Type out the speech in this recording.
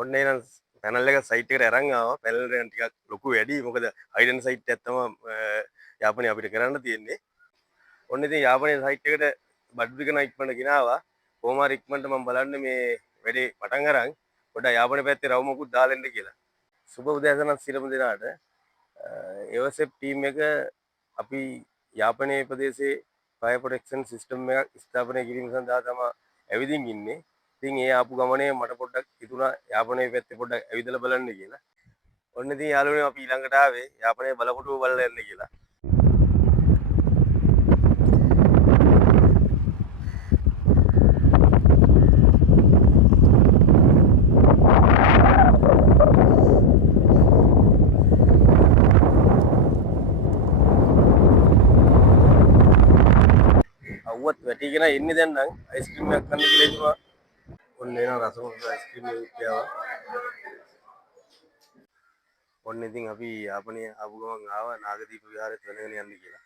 ඔන්න එහෙනම් පැනල් එක සයිට් එකට අරන් ආවා. පැනල් එක ටිකක් ලොකු වැඩි. මොකද හයිඩන් සයිට් එකක් තමයි යාපනයේ අපිට කරන්න තියෙන්නේ. ඔන්න ඉතින් යාපනයේ සයිට් එකට බඩු ටික නම් ඉක්මනට ගෙනාවා. කොහොම හරි ඉක්මනට මම බලන්නේ මේ වැඩේ පටන් අරන් පොඩ්ඩක් යාපනයේ පැත්තේ රවුමකුත් දාලා එන්න කියලා. සුබ උදෑසන සියලුම දෙනාට එවසෙප් ටීම් එක අපි යාපනයේ ප්‍රදේශයේ ෆයර් ප්‍රොටෙක්ෂන් සිස්ටම් එකක් ස්ථාපනය කිරීම සඳහා තමයි ඇවිදින් ඉන්නේ. ඉතින් ඒ ආපු ගමනේ මට පොඩ්ඩක් හිතුණා යාපනයේ පැත්තේ පොඩ්ඩක් ඇවිදලා බලන්න කියලා. ඔන්න ඉතින් යාළුවනේ අපි ඊළඟට ආවේ යාපනයේ බලකොටුව බලලා යන්න කියලා. අවුවත් වැටිගෙන එන්නේ දැන් නම් අයිස්ක්‍රීම් එකක් කන්න කියලා හිතුවා. ඔන්න එනවා රසමුස අයිස්ක්‍රීම් එකක් ආවා. ඔන්න ඉතින් අපි යාපනයේ ආපු ගමන් ආවා නාගදීප විහාරෙත් වෙනගෙන යන්න කියලා.